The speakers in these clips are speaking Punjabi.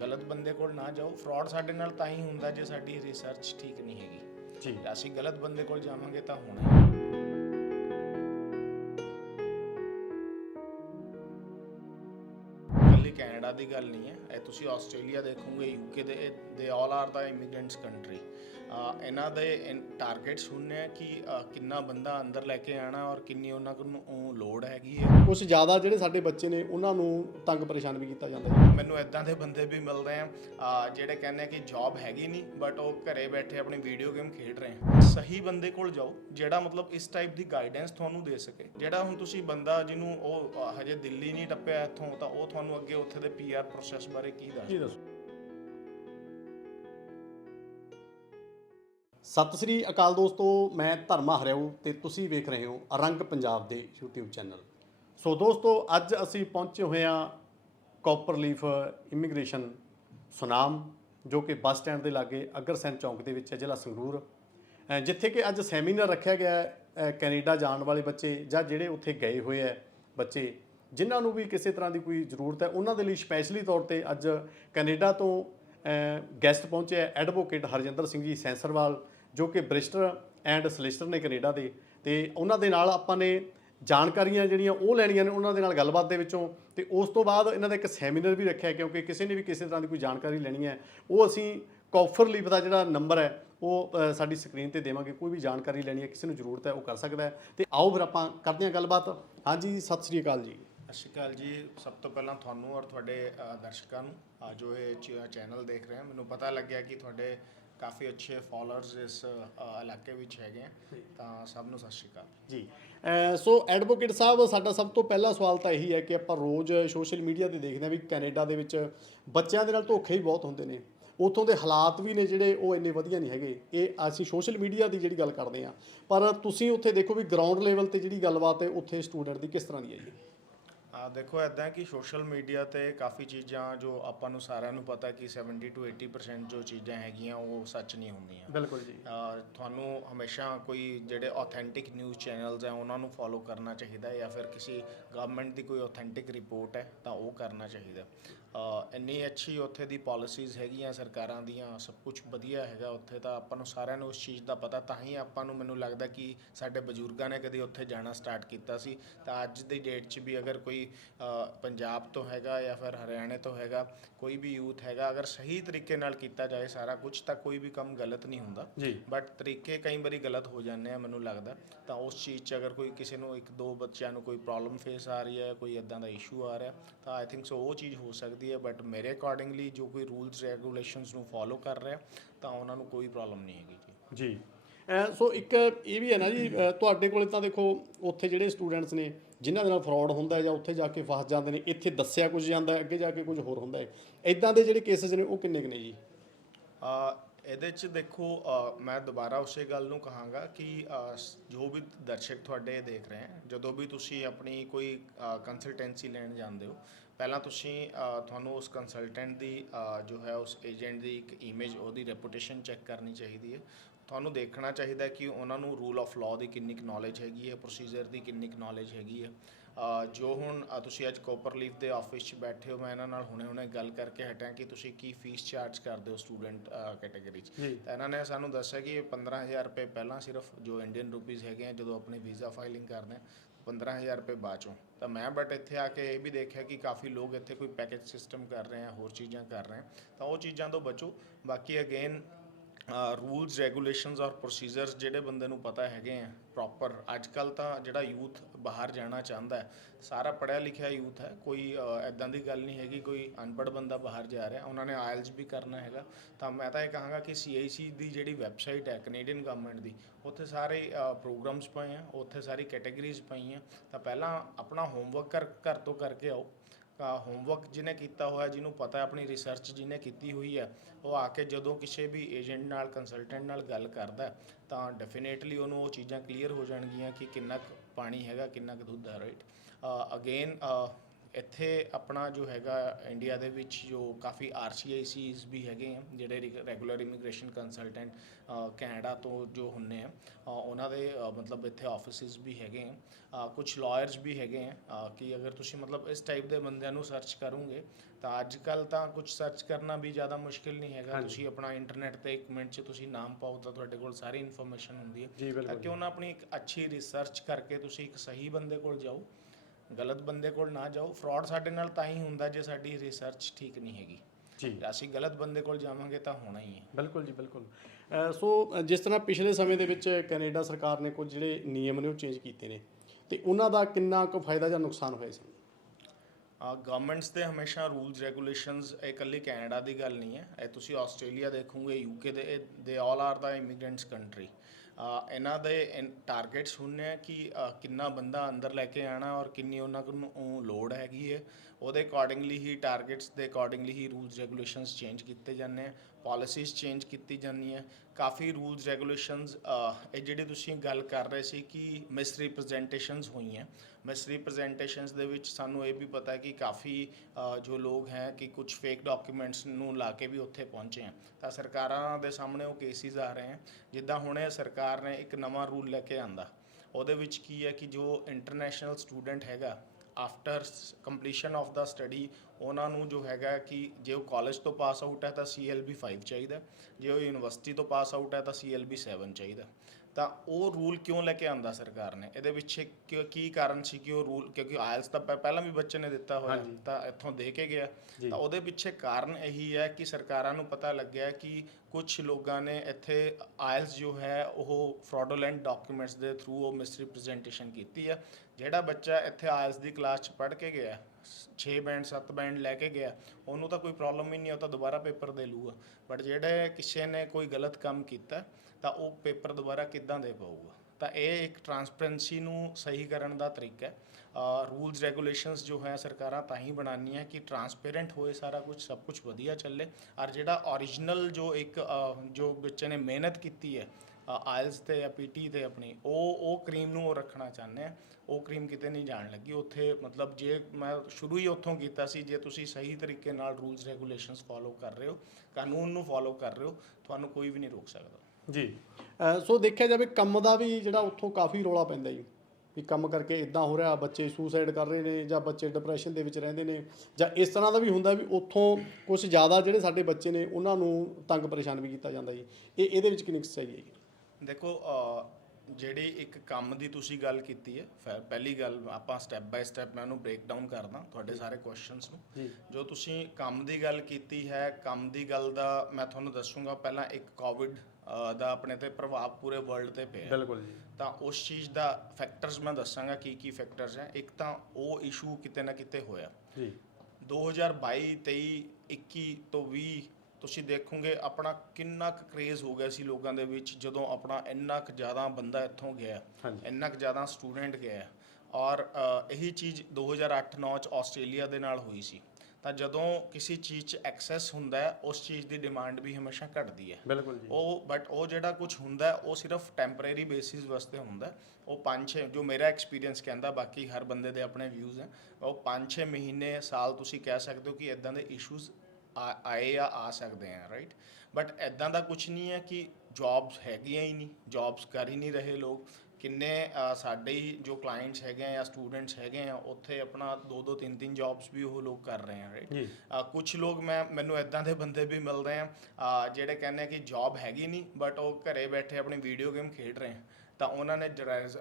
ਗਲਤ ਬੰਦੇ ਕੋਲ ਨਾ ਜਾਓ। ਫਰਾਡ ਸਾਡੇ ਨਾਲ ਤਾਂ ਹੀ ਹੁੰਦਾ ਜੇ ਸਾਡੀ ਰਿਸਰਚ ਠੀਕ ਨਹੀਂ ਹੈਗੀ। ਜੀ। ਅਸੀਂ ਗਲਤ ਬੰਦੇ ਕੋਲ ਜਾਵਾਂਗੇ ਤਾਂ ਹੋਣਾ ਹੀ। ਇਕੱਲੀ ਕੈਨੇਡਾ ਦੀ ਗੱਲ ਨਹੀਂ ਹੈ। ਇਹ ਤੁਸੀਂ ਆਸਟ੍ਰੇਲੀਆ ਦੇਖੋਗੇ ਯੂਕੇ ਦੇ ਦੇ ਆਲ ਆਰ ਦਾ ਇਮੀਗ੍ਰੈਂਟਸ ਕੰਟਰੀ ਇਹਨਾਂ ਦੇ ਟਾਰਗੇਟਸ ਹੁੰਨੇ ਆ ਕਿ ਕਿੰਨਾ ਬੰਦਾ ਅੰਦਰ ਲੈ ਕੇ ਆਣਾ ਔਰ ਕਿੰਨੀ ਉਹਨਾਂ ਨੂੰ ਲੋੜ ਹੈਗੀ ਹੈ। ਕੁਝ ਜ਼ਿਆਦਾ ਜਿਹੜੇ ਸਾਡੇ ਬੱਚੇ ਨੇ ਉਹਨਾਂ ਨੂੰ ਤੰਗ ਪਰੇਸ਼ਾਨ ਵੀ ਕੀਤਾ ਜਾਂਦਾ ਹੈ। ਮੈਨੂੰ ਇਦਾਂ ਦੇ ਬੰਦੇ ਵੀ ਮਿਲਦੇ ਆ ਜਿਹੜੇ ਕਹਿੰਦੇ ਕਿ ਜੌਬ ਹੈਗੀ ਨਹੀਂ ਬਟ ਉਹ ਘਰੇ ਬੈਠੇ ਆਪਣੀ ਵੀਡੀਓ ਗੇਮ ਖੇਡ ਰਹੇ ਆ। ਸਹੀ ਬੰਦੇ ਕੋਲ ਜਾਓ ਜਿਹੜਾ ਮਤਲਬ ਇਸ ਟਾਈਪ ਦੀ ਗਾਈਡੈਂਸ ਤੁਹਾਨੂੰ ਦੇ ਸਕੇ। ਜਿਹੜਾ ਹੁਣ ਤੁਸੀਂ ਬੰਦਾ ਜਿਹਨੂੰ ਉਹ ਹਜੇ ਦਿੱਲੀ ਨਹੀਂ ਟੱਪਿਆ ਇੱਥੋਂ ਤਾਂ ਉਹ ਤੁਹਾਨੂੰ ਅੱਗੇ ਉੱਥੇ ਦੇ ਪੀਆਰ ਪ੍ਰੋਸੈਸ ਬਾਰੇ ਕੀ ਦੱਸ ਸਤਿ ਸ੍ਰੀ ਅਕਾਲ ਦੋਸਤੋ, ਮੈਂ ਧਰਮਾ ਹਰਿਆਊ ਤੇ ਤੁਸੀਂ ਵੇਖ ਰਹੇ ਹੋ ਰੰਗ ਪੰਜਾਬ ਦੇ YouTube ਚੈਨਲ। ਸੋ ਦੋਸਤੋ, ਅੱਜ ਅਸੀਂ ਪਹੁੰਚੇ ਹੋਏ ਹਾਂ ਕਾਪਰ ਲੀਫ ਇਮੀਗ੍ਰੇਸ਼ਨ ਸੁਨਾਮ, ਜੋ ਕਿ ਬੱਸ ਸਟੈਂਡ ਦੇ ਲਾਗੇ ਅਗਰਸੈਨ ਚੌਂਕ ਦੇ ਵਿੱਚ ਹੈ, ਜ਼ਿਲ੍ਹਾ ਸੰਗਰੂਰ। ਜਿੱਥੇ ਕਿ ਅੱਜ ਸੈਮੀਨਾਰ ਰੱਖਿਆ ਗਿਆ ਹੈ ਕੈਨੇਡਾ ਜਾਣ ਵਾਲੇ ਬੱਚੇ ਜਾਂ ਜਿਹੜੇ ਉੱਥੇ ਗਏ ਹੋਏ ਹੈ ਬੱਚੇ, ਜਿਨ੍ਹਾਂ ਨੂੰ ਵੀ ਕਿਸੇ ਤਰ੍ਹਾਂ ਦੀ ਕੋਈ ਜ਼ਰੂਰਤ ਹੈ, ਉਹਨਾਂ ਦੇ ਲਈ ਸਪੈਸ਼ਲੀ ਤੌਰ ਤੇ ਅੱਜ ਕੈਨੇਡਾ ਤੋਂ ਗੈਸਟ ਪਹੁੰਚੇ ਐਡਵੋਕੇਟ ਹਰਜਿੰਦਰ ਸਿੰਘ ਜੀ ਸੈਂਸਰਵਾਲ ਜੋ ਕਿ ਬ੍ਰਿਸਟਰ ਐਂਡ ਸਲਿਸਟਰ ਨੇ ਕੈਨੇਡਾ ਦੇ ਤੇ ਉਹਨਾਂ ਦੇ ਨਾਲ ਆਪਾਂ ਨੇ ਜਾਣਕਾਰੀਆਂ ਜਿਹੜੀਆਂ ਉਹ ਲੈਣੀਆਂ ਨੇ ਉਹਨਾਂ ਦੇ ਨਾਲ ਗੱਲਬਾਤ ਦੇ ਵਿੱਚੋਂ ਤੇ ਉਸ ਤੋਂ ਬਾਅਦ ਇਹਨਾਂ ਦਾ ਇੱਕ ਸੈਮੀਨਾਰ ਵੀ ਰੱਖਿਆ ਕਿਉਂਕਿ ਕਿਸੇ ਨੇ ਵੀ ਕਿਸੇ ਤਰ੍ਹਾਂ ਦੀ ਕੋਈ ਜਾਣਕਾਰੀ ਲੈਣੀ ਹੈ ਉਹ ਅਸੀਂ ਕੌਫਰ ਲੀਫ ਦਾ ਜਿਹੜਾ ਨੰਬਰ ਹੈ ਉਹ ਸਾਡੀ ਸਕਰੀਨ ਤੇ ਦੇਵਾਂਗੇ ਕੋਈ ਵੀ ਜਾਣਕਾਰੀ ਲੈਣੀ ਹੈ ਕਿਸੇ ਨੂੰ ਜ਼ਰੂਰਤ ਹੈ ਉਹ ਕਰ ਸਕਦਾ ਹੈ। ਤੇ ਆਓ ਫਿਰ ਆਪਾਂ ਕਰਦੇ ਹਾਂ ਗੱਲਬਾਤ। ਹਾਂਜੀ ਸਤਿ ਸ੍ਰੀ ਅਕਾਲ ਜੀ। ਸਤਿ ਸ਼੍ਰੀ ਅਕਾਲ ਜੀ। ਸਭ ਤੋਂ ਪਹਿਲਾਂ ਤੁਹਾਨੂੰ ਔਰ ਤੁਹਾਡੇ ਦਰਸ਼ਕਾਂ ਨੂੰ ਅ, ਜੋ ਇਹ ਚੈਨਲ ਦੇਖ ਰਹੇ ਆ ਮੈਨੂੰ ਪਤਾ ਲੱਗਿਆ ਕਿ ਤੁਹਾਡੇ ਕਾਫੀ ਅੱਛੇ ਫਾਲੋਅਰਸ ਇਸ ਅ, ਇਲਾਕੇ ਵਿੱਚ ਹੈਗੇ ਆ। ਤਾਂ ਸਭ ਨੂੰ ਸਤਿ ਸ਼੍ਰੀ ਅਕਾਲ। ਜੀ। ਅਹ ਸੋ ਐਡਵੋਕੇਟ ਸਾਹਿਬ ਸਾਡਾ ਸਭ ਤੋਂ ਪਹਿਲਾ ਸਵਾਲ ਤਾਂ ਇਹੀ ਹੈ ਕਿ ਆਪਾਂ ਰੋਜ਼ ਸੋਸ਼ਲ ਮੀਡੀਆ ਤੇ ਦੇਖਦੇ ਹਾਂ ਵੀ ਕੈਨੇਡਾ ਦੇ ਵਿੱਚ ਬੱਚਿਆਂ ਦੇ ਨਾਲ ਧੋਖੇ ਹੀ ਬਹੁਤ ਹੁੰਦੇ ਨੇ। ਉਥੋਂ ਦੇ ਹਾਲਾਤ ਵੀ ਨੇ ਜਿਹੜੇ ਉਹ ਇੰਨੇ ਵਧੀਆ ਨਹੀਂ ਹੈਗੇ। ਇਹ ਅਸੀਂ ਸੋਸ਼ਲ ਮੀਡੀਆ ਦੀ ਜਿਹੜੀ ਗੱਲ ਕਰਦੇ ਹਾਂ। ਪਰ ਤੁਸੀਂ ਉੱਥੇ ਦੇਖੋ ਵੀ ਗਰਾਊਂਡ ਲੈਵਲ ਤੇ ਜਿਹੜੀ ਗੱਲਬਾਤ ਹੈ ਉੱਥੇ ਸਟੂਡੈਂਟ ਦੀ ਕਿਸ ਤਰ੍ਹਾਂ ਦੀ ਹੈ ਜੀ ਆ ਦੇਖੋ ਐਦਾਂ ਕਿ ਸੋਸ਼ਲ ਮੀਡੀਆ ਤੇ ਕਾਫੀ ਚੀਜ਼ਾਂ ਜੋ ਆਪਾਂ ਨੂੰ ਸਾਰਿਆਂ ਨੂੰ ਪਤਾ ਕਿ 70 ਤੋਂ 80% ਜੋ ਚੀਜ਼ਾਂ ਹੈਗੀਆਂ ਉਹ ਸੱਚ ਨਹੀਂ ਹੁੰਦੀਆਂ। ਬਿਲਕੁਲ ਜੀ। ਤੁਹਾਨੂੰ ਹਮੇਸ਼ਾ ਕੋਈ ਜਿਹੜੇ ਆਥੈਂਟਿਕ ਨਿਊਜ਼ ਚੈਨਲਸ ਹੈ ਉਹਨਾਂ ਨੂੰ ਫੋਲੋ ਕਰਨਾ ਚਾਹੀਦਾ ਜਾਂ ਫਿਰ ਕਿਸੇ ਗਵਰਨਮੈਂਟ ਦੀ ਕੋਈ ਆਥੈਂਟਿਕ ਰਿਪੋਰਟ ਹੈ ਤਾਂ ਉਹ ਕਰਨਾ ਚਾਹੀਦਾ। ਇੰਨੀ ਅੱਛੀ ਉੱਥੇ ਦੀ ਪਾਲਿਸੀਜ਼ ਹੈਗੀਆਂ ਸਰਕਾਰਾਂ ਦੀਆਂ ਸਭ ਕੁਝ ਵਧੀਆ ਹੈਗਾ ਉੱਥੇ ਤਾਂ ਆਪਾਂ ਨੂੰ ਸਾਰਿਆਂ ਨੂੰ ਉਸ ਚੀਜ਼ ਦਾ ਪਤਾ ਤਾਂ ਹੀ ਆਪਾਂ ਨੂੰ ਮੈਨੂੰ ਲੱਗਦਾ ਕਿ ਸਾਡੇ ਬਜ਼ੁਰਗਾਂ ਨੇ ਕਦੇ ਉੱਥੇ ਜਾਣਾ ਸਟਾਰਟ ਕੀਤਾ ਸੀ। ਤਾਂ ਅੱਜ ਦੀ ਡੇਟ 'ਚ ਵੀ ਅਗਰ ਕੋਈ ਪੰਜਾਬ ਤੋਂ ਹੈਗਾ ਜਾਂ ਫਿਰ ਹਰਿਆਣੇ ਤੋਂ ਹੈਗਾ ਕੋਈ ਵੀ ਯੂਥ ਹੈਗਾ ਅਗਰ ਸਹੀ ਤਰੀਕੇ ਨਾਲ ਕੀਤਾ ਜਾਏ ਸਾਰਾ ਕੁਝ ਤਾਂ ਕੋਈ ਵੀ ਕੰਮ ਗਲਤ ਨਹੀਂ ਹੁੰਦਾ। ਬਟ ਤਰੀਕੇ ਕਈ ਵਾਰੀ ਗਲਤ ਹੋ ਜਾਂਦੇ ਆ ਮੈਨੂੰ ਲੱਗਦਾ। ਤਾਂ ਉਸ ਚੀਜ਼ 'ਚ ਅਗਰ ਕੋਈ ਕਿਸੇ ਨੂੰ ਇੱਕ ਦੋ ਬੱਚਿਆਂ ਨੂੰ ਕੋਈ ਪ੍ਰੋਬਲਮ ਫੇਸ ਆ ਰਹੀ ਹੈ ਕੋਈ ਇਦਾਂ ਦਾ ਇਸ਼ੂ ਆ ਰਿਹਾ ਤਾਂ ਆਈ ਥਿੰਕ ਸੋ ਉਹ ਚੀਜ਼ ਹੋ ਸਕਦੀ ਹੈ। ਬਟ ਮੇਰੇ ਅਕੋਰਡਿੰਗਲੀ ਜੋ ਕੋਈ ਰੂਲਸ ਰੈਗੂਲੇਸ਼ਨਸ ਨੂੰ ਫੋਲੋ ਕਰ ਰਿਹਾ ਤਾਂ ਉਹਨਾਂ ਨੂੰ ਕੋਈ ਪ੍ਰੋਬਲਮ ਨਹੀਂ ਹੈਗੀ ਜੀ। ਜੀ। ਸੋ ਇੱਕ ਇਹ ਵੀ ਹੈ ਨਾ ਜੀ ਤੁਹਾਡੇ ਕੋਲੇ ਤਾਂ ਦੇਖੋ ਉੱਥੇ ਜਿਹੜੇ ਸਟੂਡੈਂਟਸ ਨੇ ਜਿਨ੍ਹਾਂ ਦੇ ਨਾਲ ਫਰਾਡ ਹੁੰਦਾ ਹੈ ਜਾਂ ਉੱਥੇ ਜਾ ਕੇ ਫਸ ਜਾਂਦੇ ਨੇ ਇੱਥੇ ਦੱਸਿਆ ਕੁਝ ਜਾਂਦਾ ਹੈ ਅੱਗੇ ਜਾ ਕੇ ਕੁਝ ਹੋਰ ਹੁੰਦਾ ਹੈ। ਇਦਾਂ ਦੇ ਜਿਹੜੇ ਕੇਸਸ ਨੇ ਉਹ ਕਿੰਨੇ ਕੁ ਨੇ ਜੀ? ਅ, ਇਹਦੇ 'ਚ ਦੇਖੋ ਮੈਂ ਦੁਬਾਰਾ ਉਸੇ ਗੱਲ ਨੂੰ ਕਹਾਂਗਾ ਕਿ ਜੋ ਵੀ ਦਰਸ਼ਕ ਤੁਹਾਡੇ ਦੇਖ ਰਹੇ ਹੈ ਜਦੋਂ ਵੀ ਤੁਸੀਂ ਆਪਣੀ ਕੋਈ ਕੰਸਲਟੈਂਸੀ ਲੈਣ ਜਾਂਦੇ ਹੋ ਪਹਿਲਾਂ ਤੁਸੀਂ ਤੁਹਾਨੂੰ ਉਸ ਕੰਸਲਟੈਂਟ ਦੀ ਜੋ ਹੈ ਉਸ ਏਜੰਟ ਦੀ ਇੱਕ ਇਮੇਜ ਉਹਦੀ ਰੈਪੂਟੇਸ਼ਨ ਚੈੱਕ ਕਰਨੀ ਚਾਹੀਦੀ ਹੈ। ਤੁਹਾਨੂੰ ਦੇਖਣਾ ਚਾਹੀਦਾ ਕਿ ਉਹਨਾਂ ਨੂੰ ਰੂਲ ਆਫ ਲਾਅ ਦੀ ਕਿੰਨੀ ਕੁ ਨੌਲੇਜ ਹੈਗੀ ਹੈ ਪ੍ਰੋਸੀਜਰ ਦੀ ਕਿੰਨੀ ਕੁ ਨੌਲੇਜ ਹੈਗੀ ਹੈ। ਜੋ ਹੁਣ ਤੁਸੀਂ ਅੱਜ ਕੋਪਰ ਲੀਫ ਦੇ ਆਫਿਸ 'ਚ ਬੈਠੇ ਹੋ ਮੈਂ ਇਹਨਾਂ ਨਾਲ ਹੁਣੇ-ਹੁਣੇ ਗੱਲ ਕਰਕੇ ਹਟਿਆ ਕਿ ਤੁਸੀਂ ਕੀ ਫੀਸ ਚਾਰਜ ਕਰਦੇ ਹੋ ਸਟੂਡੈਂਟ ਕੈਟਾਗਰੀ 'ਚ। ਤਾਂ ਇਹਨਾਂ ਨੇ ਸਾਨੂੰ ਦੱਸਿਆ ਕਿ ਇਹ 15000 ਰੁਪਏ ਪਹਿਲਾਂ ਸਿਰਫ ਜੋ ਇੰਡੀਅਨ ਰੁਪੀਸ ਹੈਗੇ ਆ ਜਦੋਂ ਆਪਣੀ ਵੀਜ਼ਾ ਫਾਈਲਿੰਗ ਕਰਦੇ ਆ 15000 ਰੁਪਏ ਬਾਅਦ ਚੋਂ। ਤਾਂ ਮੈਂ ਬਟ ਇੱਥੇ ਆ ਕੇ ਇਹ ਵੀ ਦੇਖਿਆ ਕਿ ਕਾਫੀ ਲੋਕ ਇੱਥੇ ਕੋਈ ਪੈਕੇਜ ਸਿਸਟਮ ਕਰ ਰਹੇ ਆ ਹੋਰ ਚੀਜ਼ਾਂ ਕਰ ਰਹੇ ਆ। ਤਾਂ ਉਹ ਚੀਜ਼ਾਂ ਤੋਂ ਬਚੋ। ਬਾਕੀ ਅਗੇਨ ਰੂਲਸ ਰੈਗੂਲੇਸ਼ਨਸ ਔਰ ਪ੍ਰੋਸੀਜਰਸ ਜਿਹੜੇ ਬੰਦੇ ਨੂੰ ਪਤਾ ਹੈਗੇ ਆ ਪ੍ਰੋਪਰ ਅੱਜ ਕੱਲ ਤਾਂ ਜਿਹੜਾ ਯੂਥ ਬਾਹਰ ਜਾਣਾ ਚਾਹੁੰਦਾ ਹੈ, ਸਾਰਾ ਪੜ੍ਹਿਆ ਲਿਖਿਆ ਯੂਥ ਹੈ, ਕੋਈ ਐਦਾਂ ਦੀ ਗੱਲ ਨਹੀਂ ਹੈਗੀ, ਕੋਈ ਅਨਪੜ੍ਹ ਬੰਦਾ ਬਾਹਰ ਜਾ ਰਿਹਾ, ਉਹਨਾਂ ਨੇ ਆਇਲਸ ਵੀ ਕਰਨਾ ਹੈਗਾ। ਤਾਂ ਮੈਂ ਤਾਂ ਇਹ ਕਹਾਂਗਾ ਕਿ CIC ਦੀ ਜਿਹੜੀ ਵੈਬਸਾਈਟ ਹੈ ਕੈਨੇਡੀਅਨ ਗਵਰਨਮੈਂਟ ਦੀ, ਉੱਥੇ ਸਾਰੇ ਪ੍ਰੋਗਰਾਮਸ ਪਏ ਆ, ਉੱਥੇ ਸਾਰੀ ਕੈਟਾਗਰੀਜ਼ ਪਈਆਂ। ਤਾਂ ਪਹਿਲਾਂ ਆਪਣਾ ਹੋਮਵਰਕ ਕਰ, ਘਰ ਤੋਂ ਕਰਕੇ ਆਓ। ਹੋਮਵਰਕ ਜਿਹਨੇ ਕੀਤਾ ਹੋਇਆ, ਜਿਹਨੂੰ ਪਤਾ ਹੈ, ਆਪਣੀ ਰਿਸਰਚ ਜਿਹਨੇ ਕੀਤੀ ਹੋਈ ਹੈ, ਉਹ ਆ ਕੇ ਜਦੋਂ ਕਿਸੇ ਵੀ ਏਜੰਟ ਨਾਲ ਕੰਸਲਟੈਂਟ ਨਾਲ ਗੱਲ ਕਰਦਾ ਤਾਂ ਡੈਫੀਨੇਟਲੀ ਉਹਨੂੰ ਉਹ ਚੀਜ਼ਾਂ ਕਲੀਅਰ ਹੋ ਜਾਣਗੀਆਂ ਕਿ ਕਿੰਨਾ ਕੁ ਪਾਣੀ ਹੈਗਾ, ਕਿੰਨਾ ਕੁ ਦੁੱਧ ਹੈ ਰਾਈਟ ਅਗੇਨ ਇੱਥੇ ਆਪਣਾ ਜੋ ਹੈਗਾ ਇੰਡੀਆ ਦੇ ਵਿੱਚ ਜੋ ਕਾਫੀ ਆਰਸੀਆਈਸੀਸ ਵੀ ਹੈਗੇ ਆ ਜਿਹੜੇ ਰੈਗੂਲਰ ਇਮੀਗ੍ਰੇਸ਼ਨ ਕੰਸਲਟੈਂਟ ਕੈਨੇਡਾ ਤੋਂ ਜੋ ਹੁੰਨੇ ਆ ਉਹਨਾਂ ਦੇ ਮਤਲਬ ਇੱਥੇ ਆਫਿਸਿਸ ਵੀ ਹੈਗੇ ਆ। ਕੁਝ ਲਾਇਰਸ ਵੀ ਹੈਗੇ ਆ ਕਿ ਅਗਰ ਤੁਸੀਂ ਮਤਲਬ ਇਸ ਟਾਈਪ ਦੇ ਬੰਦਿਆਂ ਨੂੰ ਸਰਚ ਕਰੋਗੇ ਤਾਂ ਅੱਜ ਕੱਲ ਤਾਂ ਕੁਝ ਸਰਚ ਕਰਨਾ ਵੀ ਜ਼ਿਆਦਾ ਮੁਸ਼ਕਿਲ ਨਹੀਂ ਹੈਗਾ। ਤੁਸੀਂ ਆਪਣਾ ਇੰਟਰਨੈਟ ਤੇ ਇੱਕ ਮਿੰਟ 'ਚ ਤੁਸੀਂ ਨਾਮ ਪਾਓ ਤਾਂ ਤੁਹਾਡੇ ਕੋਲ ਸਾਰੀ ਇਨਫੋਰਮੇਸ਼ਨ ਹੁੰਦੀ ਹੈ। ਤਾਂ ਕਿਉਂ ਨਾ ਆਪਣੀ ਇੱਕ ਅੱਛੀ ਰਿਸਰਚ ਕਰਕੇ ਤੁਸੀਂ ਇੱਕ ਸਹੀ ਬੰਦੇ ਕੋਲ ਜਾਓ। ਗਲਤ ਬੰਦੇ ਕੋਲ ਨਾ ਜਾਓ। ਫਰਾਡ ਸਾਡੇ ਨਾਲ ਤਾਂ ਹੀ ਹੁੰਦਾ ਜੇ ਸਾਡੀ ਰਿਸਰਚ ਠੀਕ ਨਹੀਂ ਹੈਗੀ। ਜੀ। ਅਸੀਂ ਗਲਤ ਬੰਦੇ ਕੋਲ ਜਾਵਾਂਗੇ ਤਾਂ ਹੋਣਾ ਹੀ ਹੈ। ਬਿਲਕੁਲ ਜੀ ਬਿਲਕੁਲ। ਅ, ਸੋ ਜਿਸ ਤਰ੍ਹਾਂ ਪਿਛਲੇ ਸਮੇਂ ਦੇ ਵਿੱਚ ਕੈਨੇਡਾ ਸਰਕਾਰ ਨੇ ਕੁਝ ਜਿਹੜੇ ਨਿਯਮ ਨੇ ਉਹ ਚੇਂਜ ਕੀਤੇ ਨੇ ਤੇ ਉਹਨਾਂ ਦਾ ਕਿੰਨਾ ਕੁ ਫਾਇਦਾ ਜਾਂ ਨੁਕਸਾਨ ਹੋਇਆ ਸੀ? ਗਵਰਨਮੈਂਟਸ ਦੇ ਹਮੇਸ਼ਾ ਰੂਲਸ ਰੈਗੂਲੇਸ਼ਨਸ ਇਹ ਇਕੱਲੀ ਕੈਨੇਡਾ ਦੀ ਗੱਲ ਨਹੀਂ ਹੈ। ਇਹ ਤੁਸੀਂ ਆਸਟ੍ਰੇਲੀਆ ਦੇਖੋਗੇ ਯੂਕੇ ਦੇ ਦੇ ਆਲ ਆਰ ਦਾ ਇਮੀਗ੍ਰੈਂਟਸ ਕੰਟਰੀ ਇਹਨਾਂ ਦੇ ਟਾਰਗੇਟਸ ਹੁੰਨੇ ਆ ਕਿ ਕਿੰਨਾ ਬੰਦਾ ਅੰਦਰ ਲੈ ਕੇ ਆਣਾ ਔਰ ਕਿੰਨੀ ਉਹਨਾਂ ਨੂੰ ਲੋਡ ਹੈਗੀ ਹੈ ਉਹਦੇ ਅਕੋਰਡਿੰਗਲੀ ਹੀ ਟਾਰਗੇਟਸ ਦੇ ਅਕੋਰਡਿੰਗਲੀ ਹੀ ਰੂਲਸ ਰੈਗੂਲੇਸ਼ਨਸ ਚੇਂਜ ਕੀਤੇ ਜਾਂਦੇ ਆ ਪਾਲਿਸੀਜ਼ ਚੇਂਜ ਕੀਤੀ ਜਾਂਦੀਆਂ ਕਾਫੀ ਰੂਲਸ ਰੈਗੂਲੇਸ਼ਨਸ ਇਹ ਜਿਹੜੀ ਤੁਸੀਂ ਗੱਲ ਕਰ ਰਹੇ ਸੀ ਕਿ ਮਿਸ ਰਿਪਰੈਜ਼ੈਂਟੇਸ਼ਨਸ ਹੋਈਆਂ। ਮਿਸ ਰਿਪਰੈਜ਼ੈਂਟੇਸ਼ਨਸ ਦੇ ਵਿੱਚ ਸਾਨੂੰ ਇਹ ਵੀ ਪਤਾ ਹੈ ਕਿ ਕਾਫੀ ਜੋ ਲੋਕ ਹੈ ਕਿ ਕੁਝ ਫੇਕ ਡਾਕੂਮੈਂਟਸ ਨੂੰ ਲਾ ਕੇ ਵੀ ਉੱਥੇ ਪਹੁੰਚੇ ਆ। ਤਾਂ ਸਰਕਾਰਾਂ ਦੇ ਸਾਹਮਣੇ ਉਹ ਕੇਸਿਸ ਆ ਰਹੇ ਆ। ਜਿੱਦਾਂ ਹੁਣੇ ਸਰਕਾਰ ਨੇ ਇੱਕ ਨਵਾਂ ਰੂਲ ਲੈ ਕੇ ਆਂਦਾ। ਉਹਦੇ ਵਿੱਚ ਕੀ ਹੈ ਕਿ ਜੋ ਇੰਟਰਨੈਸ਼ਨਲ ਸਟੂਡੈਂਟ ਹੈਗਾ ਆਫਟਰ ਕੰਪਲੀਸ਼ਨ ਆਫ ਦਾ ਸਟੱਡੀ ਉਹਨਾਂ ਨੂੰ ਜੋ ਹੈਗਾ ਕਿ ਜੇ ਉਹ ਕਾਲਜ ਤੋਂ ਪਾਸ ਆਊਟ ਹੈ ਤਾਂ CLB 5 ਚਾਹੀਦਾ ਜੇ ਉਹ ਯੂਨੀਵਰਸਿਟੀ ਤੋਂ ਪਾਸ ਆਊਟ ਹੈ ਤਾਂ CLB 7 ਚਾਹੀਦਾ ਤਾਂ ਉਹ ਰੂਲ ਕਿਉਂ ਲੈ ਕੇ ਆਂਦਾ ਸਰਕਾਰ ਨੇ? ਇਹਦੇ ਪਿੱਛੇ ਕਿ- ਕੀ ਕਾਰਨ ਸੀ ਕਿ ਉਹ ਰੂਲ ਕਿਉਂਕਿ ਆਇਲਸ ਤਾਂ ਪਹਿ- ਪਹਿਲਾਂ ਵੀ ਬੱਚੇ ਨੇ ਦਿੱਤਾ ਹੋਇਆ। ਤਾਂ ਇੱਥੋਂ ਦੇ ਕੇ ਗਿਆ। ਤਾਂ ਉਹਦੇ ਪਿੱਛੇ ਕਾਰਨ ਇਹੀ ਹੈ ਕਿ ਸਰਕਾਰਾਂ ਨੂੰ ਪਤਾ ਲੱਗਿਆ ਕਿ ਕੁਝ ਲੋਕਾਂ ਨੇ ਇੱਥੇ ਆਇਲਸ ਜੋ ਹੈ ਉਹ ਫਰਾਡੋਲੈਂਟ ਡਾਕੂਮੈਂਟਸ ਦੇ ਥਰੂ ਉਹ ਮਿਸਰੀਪ੍ਰੈਜ਼ੈਂਟੇਸ਼ਨ ਕੀਤੀ ਹੈ। ਜਿਹੜਾ ਬੱਚਾ ਇੱਥੇ ਆਇਲਸ ਦੀ ਕਲਾਸ 'ਚ ਪੜ੍ਹ ਕੇ ਗਿਆ 6 ਬੈਂਡ 7 ਬੈਂਡ ਲੈ ਕੇ ਗਿਆ, ਉਹਨੂੰ ਤਾਂ ਕੋਈ ਪ੍ਰੋਬਲਮ ਹੀ ਨਹੀਂ, ਉਹ ਤਾਂ ਦੁਬਾਰਾ ਪੇਪਰ ਦੇ ਲੂਗਾ ਬਟ ਜਿਹੜੇ ਕਿਸੇ ਨੇ ਕੋਈ ਗਲਤ ਕੰਮ ਕੀਤਾ, ਤਾਂ ਉਹ ਪੇਪਰ ਦੁਬਾਰਾ ਕਿੱਦਾਂ ਦੇ ਪਾਊਗਾ? ਤਾਂ ਇਹ ਇੱਕ ਟਰਾਂਸਪੇਰੈਂਸੀ ਨੂੰ ਸਹੀ ਕਰਨ ਦਾ ਤਰੀਕਾ ਹੈ। ਰੂਲਸ ਰੈਗੂਲੇਸ਼ਨਸ ਜੋ ਹੈ ਸਰਕਾਰਾਂ ਤਾਂ ਹੀ ਬਣਾਉਣੀਆਂ ਕਿ ਟਰਾਂਸਪੇਰੈਂਟ ਹੋਏ ਸਾਰਾ ਕੁਝ ਸਭ ਕੁਝ ਵਧੀਆ ਚੱਲੇ। ਔਰ ਜਿਹੜਾ origignal ਜੋ ਇੱਕ ਜੋ ਬੱਚੇ ਨੇ ਮਿਹਨਤ ਕੀਤੀ ਹੈ ਆਇਲਸ ਤੇ ਜਾਂ ਪੀਟੀ ਤੇ ਆਪਣੀ, ਉਹ ਉਹ ਕਰੀਮ ਨੂੰ ਉਹ ਰੱਖਣਾ ਚਾਹੁੰਦੇ ਆ। ਉਹ ਕਰੀਮ ਕਿਤੇ ਨਹੀਂ ਜਾਣ ਲੱਗੀ। ਉੱਥੇ ਮਤਲਬ ਜੇ ਮੈਂ ਸ਼ੁਰੂ ਹੀ ਉੱਥੋਂ ਕੀਤਾ ਸੀ, ਜੇ ਤੁਸੀਂ ਸਹੀ ਤਰੀਕੇ ਨਾਲ ਰੂਲਸ, ਰੈਗੂਲੇਸ਼ਨਸ ਫੋਲੋ ਕਰ ਰਹੇ ਹੋ, ਕਾਨੂੰਨ ਨੂੰ ਫੋਲੋ ਕਰ ਰਹੇ ਹੋ, ਤੁਹਾਨੂੰ ਕੋਈ ਵੀ ਨਹੀਂ ਰੋਕ ਸਕਦਾ। ਜੀ। ਸੋ ਦੇਖਿਆ ਜਾਵੇ, ਕੰਮ ਦਾ ਵੀ ਜਿਹੜਾ ਉੱਥੋਂ ਕਾਫੀ ਰੋਲਾ ਪੈਂਦਾ ਜੀ। ਵੀ ਕੰਮ ਕਰਕੇ ਇਦਾਂ ਹੋ ਰਿਹਾ, ਬੱਚੇ ਸੁਸਾਈਡ ਕਰ ਰਹੇ ਨੇ ਜਾਂ ਬੱਚੇ ਡਿਪਰੈਸ਼ਨ ਦੇ ਵਿੱਚ ਰਹਿੰਦੇ ਨੇ ਜਾਂ ਇਸ ਤਰ੍ਹਾਂ ਦਾ ਵੀ ਹੁੰਦਾ ਵੀ ਉੱਥੋਂ ਕੁਝ ਜ਼ਿਆਦਾ ਜਿਹੜੇ ਸਾਡੇ ਬੱਚੇ ਨੇ, ਉਹਨਾਂ ਨੂੰ ਤੰਗ ਪਰੇਸ਼ਾਨ ਵੀ ਕੀਤਾ ਜਾਂਦਾ ਜੀ। ਇਹ, ਇਹਦੇ ਵਿੱਚ ਕਿੰਨੀ ਕੁ ਹੈ ਜੀ? ਦੇਖੋ ਜਿਹੜੀ ਇੱਕ ਕੰਮ ਦੀ ਤੁਸੀਂ ਗੱਲ ਕੀਤੀ ਹੈ ਫਿਰ ਪਹਿਲੀ ਗੱਲ ਆਪਾਂ ਸਟੈਪ ਬਾਈ ਸਟੈਪ ਮੈਂ ਉਹਨੂੰ ਬ੍ਰੇਕ ਡਾਊਨ ਕਰਦਾ ਤੁਹਾਡੇ ਸਾਰੇ ਕੁਐਸਚਨਸ ਨੂੰ। ਜੀ। ਜੋ ਤੁਸੀਂ ਕੰਮ ਦੀ ਗੱਲ ਕੀਤੀ ਹੈ ਕੰਮ ਦੀ ਗੱਲ ਦਾ ਮੈਂ ਤੁਹਾਨੂੰ ਦੱਸੂਗਾ ਪਹਿਲਾਂ ਇੱਕ ਕੋਵਿਡ ਦਾ ਆਪਣੇ ਤੇ ਪ੍ਰਭਾਵ ਪੂਰੇ ਵਰਲਡ ਤੇ ਪਿਆ। ਬਿਲਕੁਲ ਜੀ। ਤਾਂ ਉਸ ਚੀਜ਼ ਦਾ ਫੈਕਟਰਸ ਮੈਂ ਦੱਸਾਂਗਾ ਕੀ ਕੀ ਫੈਕਟਰਸ ਹੈ। ਇੱਕ ਤਾਂ ਉਹ ਇਸ਼ੂ ਕਿਤੇ ਨਾ ਕਿਤੇ ਹੋਇਆ। ਜੀ। 2022 23 21 ਤੋਂ 20 ਤੁਸੀਂ ਦੇਖੋਗੇ ਆਪਣਾ ਕਿੰਨਾ ਕੁ ਕ੍ਰੇਜ਼ ਹੋ ਗਿਆ ਸੀ ਲੋਕਾਂ ਦੇ ਵਿੱਚ ਜਦੋਂ ਆਪਣਾ ਇੰਨਾ ਕੁ ਜ਼ਿਆਦਾ ਬੰਦਾ ਇੱਥੋਂ ਗਿਆ। ਇੰਨਾ ਕੁ ਜ਼ਿਆਦਾ ਸਟੂਡੈਂਟ ਗਿਆ। ਔਰ ਇਹੀ ਚੀਜ਼ 2008-9 ਚ ਆਸਟ੍ਰੇਲੀਆ ਦੇ ਨਾਲ ਹੋਈ ਸੀ। ਤਾਂ ਜਦੋਂ ਕਿਸੇ ਚੀਜ਼ 'ਚ ਐਕਸੈਸ ਹੁੰਦਾ ਹੈ ਉਸ ਚੀਜ਼ ਦੀ ਡਿਮਾਂਡ ਵੀ ਹਮੇਸ਼ਾ ਘਟਦੀ ਹੈ। ਬਿਲਕੁਲ ਜੀ। ਉਹ ਬਟ ਉਹ ਜਿਹੜਾ ਕੁਝ ਹੁੰਦਾ ਉਹ ਸਿਰਫ ਟੈਂਪਰੇਰੀ ਬੇਸਿਸ ਵਾਸਤੇ ਹੁੰਦਾ। ਉਹ 5-6 ਜੋ ਮੇਰਾ ਐਕਸਪੀਰੀਅੰਸ ਕਹਿੰਦਾ ਬਾਕੀ ਹਰ ਬੰਦੇ ਦੇ ਆਪਣੇ ਵਿਊਜ਼ ਹੈ ਉਹ 5-6 ਮਹੀਨੇ ਸਾਲ ਤੁਸੀਂ ਕਹਿ ਸਕਦੇ ਹੋ ਕਿ ਇਦਾਂ ਦੇ ਇਸ਼ੂਜ਼ ਆਏ ਜਾਂ ਆ ਸਕਦੇ ਆ ਰਾਈਟ ਬਟ ਇਦਾਂ ਦਾ ਕੁਝ ਨਹੀਂ ਹੈ ਕਿ ਜੌਬਸ ਹੈਗੀਆਂ ਹੀ ਨਹੀਂ ਜੌਬਸ ਕਰ ਹੀ ਨਹੀਂ ਰਹੇ ਲੋਕ। ਕਿੰਨੇ ਸਾਡੇ ਹੀ ਜੋ ਕਲਾਇੰਟਸ ਹੈਗੇ ਆ ਜਾਂ ਸਟੂਡੈਂਟਸ ਹੈਗੇ ਆ ਉੱਥੇ ਆਪਣਾ ਦੋ ਦੋ ਤਿੰਨ ਤਿੰਨ ਜੌਬਸ ਵੀ ਉਹ ਲੋਕ ਕਰ ਰਹੇ ਆ ਰਾਈਟ ਕੁਝ ਲੋਕ ਮੈਂ ਮੈਨੂੰ ਇਦਾਂ ਦੇ ਬੰਦੇ ਵੀ ਮਿਲਦੇ ਆ ਜਿਹੜੇ ਕਹਿੰਦੇ ਆ ਕਿ ਜੌਬ ਹੈਗੀ ਨਹੀਂ ਬਟ ਉਹ ਘਰੇ ਬੈਠੇ ਆਪਣੀ ਵੀਡੀਓ ਗੇਮ ਖੇਡ ਰਹੇ ਆ। ਤਾਂ ਉਹਨਾਂ ਨੇ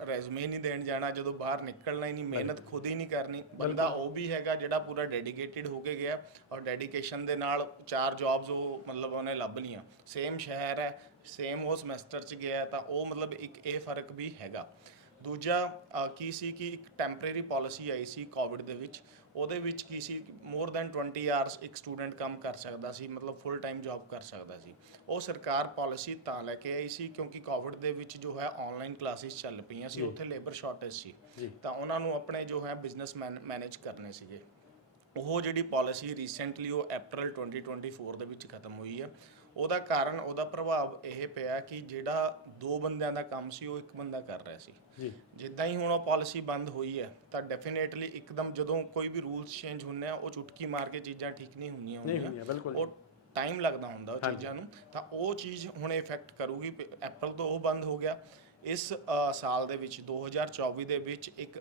ਰੈਜ਼ੂਮੇ ਨਹੀਂ ਦੇਣ ਜਾਣਾ ਜਦੋਂ ਬਾਹਰ ਨਿਕਲਣਾ ਹੀ ਨਹੀਂ ਮਿਹਨਤ ਖੁਦ ਹੀ ਨਹੀਂ ਕਰਨੀ। ਬੰਦਾ ਉਹ ਵੀ ਹੈਗਾ ਜਿਹੜਾ ਪੂਰਾ ਡੈਡੀਕੇਟਿਡ ਹੋ ਕੇ ਗਿਆ ਔਰ ਡੈਡੀਕੇਸ਼ਨ ਦੇ ਨਾਲ ਚਾਰ ਜੌਬਸ ਉਹ ਮਤਲਬ ਉਹਨੇ ਲੱਭ ਲੀਆਂ ਸੇਮ ਸ਼ਹਿਰ ਹੈ ਸੇਮ ਉਹ ਸਮੈਸਟਰ ਚ ਗਿਆ ਤਾਂ ਉਹ ਮਤਲਬ ਇੱਕ ਇਹ ਫ਼ਰਕ ਵੀ ਹੈਗਾ। ਦੂਜਾ ਕੀ ਸੀ ਕਿ ਇੱਕ ਟੈਂਪਰੇਰੀ ਪਾਲਿਸੀ ਆਈ ਸੀ ਕੋਵਿਡ ਦੇ ਵਿੱਚ। ਉਹਦੇ ਵਿੱਚ ਕੀ ਸੀ? ਮੋਰ ਦੈਨ 20 ਆਵਰਸ ਇੱਕ ਸਟੂਡੈਂਟ ਕੰਮ ਕਰ ਸਕਦਾ ਸੀ ਮਤਲਬ ਫੁੱਲ ਟਾਈਮ ਜੌਬ ਕਰ ਸਕਦਾ ਸੀ। ਉਹ ਸਰਕਾਰ ਪਾਲਿਸੀ ਤਾਂ ਲੈ ਕੇ ਆਈ ਸੀ ਕਿਉਂਕਿ ਕੋਵਿਡ ਦੇ ਵਿੱਚ ਜੋ ਹੈ ਆਨਲਾਈਨ ਕਲਾਸਿਸ ਚੱਲ ਪਈਆਂ ਸੀ। ਉੱਥੇ ਲੇਬਰ ਸ਼ਾਰਟੇਜ ਸੀ। ਤਾਂ ਉਹਨਾਂ ਨੂੰ ਆਪਣੇ ਜੋ ਹੈ ਬਿਜ਼ਨਸ ਮੈਨੇਜ ਕਰਨੇ ਸੀਗੇ। ਉਹ ਜਿਹੜੀ ਪਾਲਿਸੀ ਰੀਸੈਂਟਲੀ ਉਹ April 2024 ਦੇ ਵਿੱਚ ਖਤਮ ਹੋਈ ਹੈ। ਉਹਦਾ ਕਾਰਨ ਉਹਦਾ ਪ੍ਰਭਾਵ ਇਹ ਪਿਆ ਕਿ ਜਿਹੜਾ ਦੋ ਬੰਦਿਆਂ ਦਾ ਕੰਮ ਸੀ ਉਹ ਇੱਕ ਬੰਦਾ ਕਰ ਰਿਹਾ ਸੀ। ਜੀ। ਜਿੱਦਾਂ ਹੀ ਹੁਣ ਉਹ ਪਾਲਿਸੀ ਬੰਦ ਹੋਈ ਹੈ ਤਾਂ ਡੈਫੀਨੇਟਲੀ ਇੱਕਦਮ ਜਦੋਂ ਕੋਈ ਵੀ ਰੂਲਸ ਚੇਂਜ ਹੁੰਦੇ ਆ ਉਹ ਚੁਟਕੀ ਮਾਰ ਕੇ ਚੀਜ਼ਾਂ ਠੀਕ ਨਹੀਂ ਹੁੰਦੀਆਂ ਹੁੰਦੀਆਂ। ਉਹ ਟਾਈਮ ਲੱਗਦਾ ਹੁੰਦਾ ਉਹ। ਚੀਜ਼ਾਂ ਨੂੰ। ਤਾਂ ਉਹ ਚੀਜ਼ ਹੁਣ ਇਫੈਕਟ ਕਰੂਗੀ ਐਪਲ ਤੋਂ ਉਹ ਬੰਦ ਹੋ ਗਿਆ। ਇਸ ਸਾਲ ਦੇ ਵਿੱਚ 2024 ਦੇ ਵਿੱਚ ਇੱਕ